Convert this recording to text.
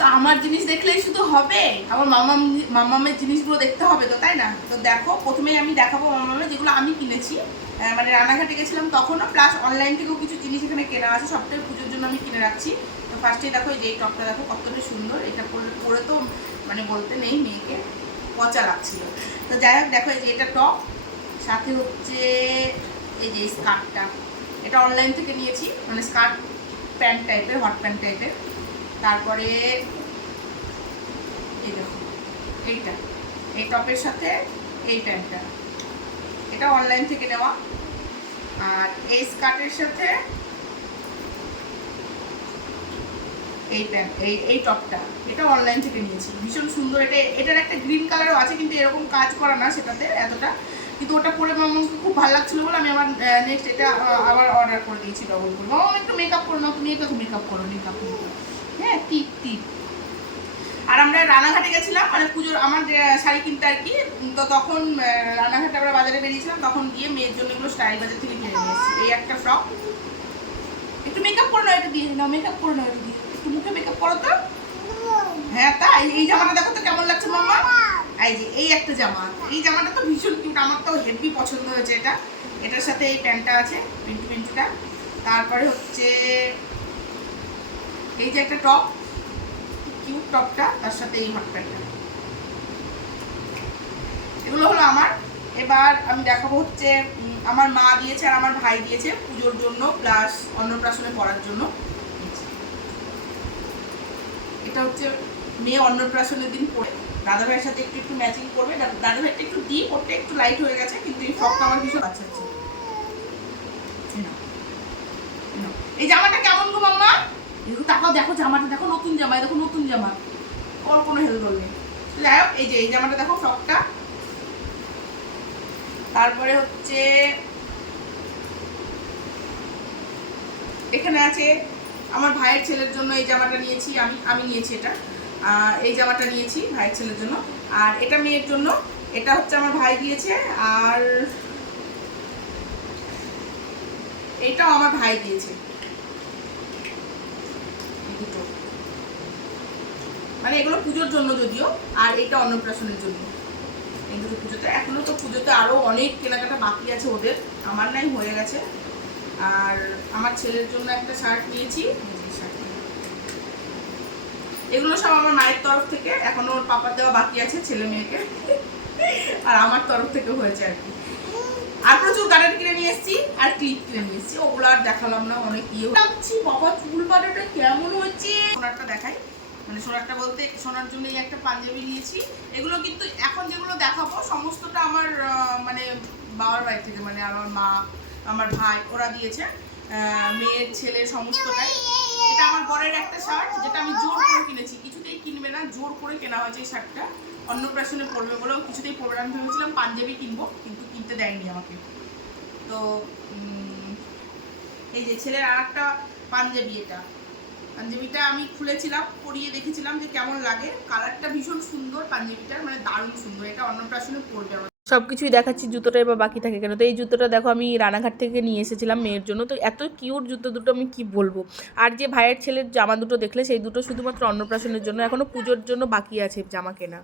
তো আমার জিনিস দেখলেই শুধু হবে, আমার মামামের জিনিসগুলো দেখতে হবে তো, তাই না? তো দেখো, প্রথমেই আমি দেখাবো মামামের যেগুলো আমি কিনেছি, মানে রানাঘাটে গেছিলাম তখনও, প্লাস অনলাইন থেকেও কিছু জিনিস এখানে কেনা আছে, সবটাই পুজোর জন্য আমি কিনে রাখছি। তো ফার্স্টেই দেখো এই টপটা দেখো কতটা সুন্দর, এটা পরে তো মানে বলতে নেই, মেয়েকে পচা লাগছিল। তো যাই হোক দেখো এই যে এটা টপ, সাথে হচ্ছে এই যে স্কার্টটা, এটা অনলাইন থেকে নিয়েছি, মানে স্কার্ট প্যান্ট টাইপের, হট প্যান্ট টাইপের। তারপরে এই দেখো এইটা, এই টপের সাথে এই প্যান্টটা, এটা অনলাইন থেকে নেওয়া। আর এই স্কার্টের সাথে এই প্যান্ট, এই টপটা, এটা অনলাইন থেকে নিয়েছি, ভীষণ সুন্দর। এটার একটা গ্রিন কালারও আছে, কিন্তু এরকম কাজ করা না সেটাতে এতটা, কিন্তু ওটা পরে মামাকে খুব ভালো লাগছিলো বলে আমি আবার নেক্সট এটা আবার অর্ডার করে দিয়েছি ডবল করে। মামা একটু মেকআপ করো না, তুমি একটু মেকআপ করো, মেকআপ, হ্যাঁ টিপ টিপ। আর আমরা রানাঘাটে গেছিলাম, মানে পুজোর আমার শাড়ি কিনতে আর কি, তো তখন রানাঘাটে আমরা বাজারে বেরিয়েছিলাম, তখন গিয়ে মেয়ের জন্য এগুলো স্টাইল বাজার থেকে কিনে নিয়ে এসেছি। এই একটা ফ্রক, একটু মেকআপ করো না, এটা দিয়ে নাও, মেকআপ করো না, এটা দিয়ে একটু মুখে মেকআপ করো তো। হ্যাঁ তাই, এই জামাটা দেখো তো কেমন লাগছে মাম্মা। এই যে এই একটা জামা, এই জামাটা তো ভীষণ কিউট, আমার তো হেভি পছন্দ হয়েছে এটা। এটার সাথে এই প্যান্টটা আছে, পিন্টুটা। তারপরে হচ্ছে এই যে একটা টপ, কিউট টপটা, তার সাথে এই হট প্যান্টটা, এগুলো হলো আমার। এবার আমি দেখাবো হচ্ছে আমার মা দিয়েছে আর আমার ভাই দিয়েছে পুজোর জন্য, প্লাস অন্নপ্রাশনে পরার জন্য। এটা হচ্ছে মেয়ে অন্নপ্রাশনের দিন পরে দাদা ভাইয়ের সাথে একটু একটু ম্যাচিং করবে, দাদা ভাইটা একটু ডিপ, ওটা একটু লাইট হয়ে গেছে, কিন্তু এই ফ্রকটা আমার ভীষণ আচ্ছা আচ্ছা। এই জামাটা কেমন গো মাম্মা? দেখো তাকাও, দেখো জামাটা দেখো, নতুন জামা, দেখো নতুন জামা, ওর কোনো হেলদোল নেই। যাই হোক এই যে এই জামাটা দেখো, ফ্রকটা। তারপরে হচ্ছে এখানে আছে আমার ভাইয়ের ছেলের জন্য এই জামাটা নিয়েছি, আমি নিয়েছি এটা, এই জামাটা নিয়েছি ভাইয়ের ছেলের জন্য, আর এটা মেয়ের জন্য, এটা হচ্ছে আমার ভাই দিয়েছে, আর এইটাও আমার ভাই দিয়েছে। দুটো, মানে এগুলো পুজোর জন্য যদিও, আর এটা অন্নপ্রাশনের জন্য। এই দুটো পুজোতে, এখনো তো পুজোতে আরো অনেক কেনাকাটা বাকি আছে ওদের, আমার নাই হয়ে গেছে। আর আমার ছেলের জন্য একটা শার্ট নিয়েছি, এগুলো সব আমার মায়ের তরফ থেকে, এখনো ওর পাপার দেওয়া বাকি আছে ছেলে মেয়েকে, আর আমার তরফ থেকে হয়েছে আর কি। আর প্রচুর গার্ডেন কিনে নিয়ে এসেছি, আর ক্লিপ কিনে নিয়ে এসেছি, ওগুলো আর দেখালাম না, অনেক ইয়ে লাগছি বাবা, চুল বাঁধাটা কেমন হয়েছে। সোনারটা দেখাই, মানে সোনারটা বলতে সোনার জন্য এই একটা পাঞ্জাবি নিয়েছি। এগুলো কিন্তু এখন যেগুলো দেখাবো সমস্তটা আমার মানে বাবার বাড়ি থেকে, মানে আমার মা, আমার ভাই, ওরা দিয়েছে, মেয়ের ছেলের সমস্তটাই। এটা আমার বরের একটা শার্ট, যেটা আমি জোর করে কিনেছি, কিছুতেই কিনবে না, জোর করে কেনা হয়েছে এই শার্টটা, অন্নপ্রাশনে পরবে বলেও কিছুতেই পরবে না। আমি ভেবেছিলাম পাঞ্জাবি কিনবো, কিন্তু কিনতে দেয়নি আমাকে। তো এই যে ছেলের আর একটা পাঞ্জাবি, পাঞ্জাবিটা আমি খুলেছিলাম, পরিয়ে দেখেছিলাম যে কেমন লাগে, কালারটা ভীষণ সুন্দর পাঞ্জাবিটার, মানে দারুণ সুন্দর, এটা অন্নপ্রাশনে পরবে আমার। সব কিছুই দেখাচ্ছি, জুতোটা এবার বাকি থাকে কেন। তো এই জুতোটা দেখো আমি রানাঘাট থেকে নিয়ে এসেছিলাম মেয়ের জন্য, তো এত কিউট জুতো দুটো আমি কি বলবো। আর যে ভাইয়ের ছেলের জামা দুটো দেখলে, সেই দুটো শুধুমাত্র অন্নপ্রাশনের জন্য, এখনো পুজোর জন্য বাকি আছে জামা কেনা।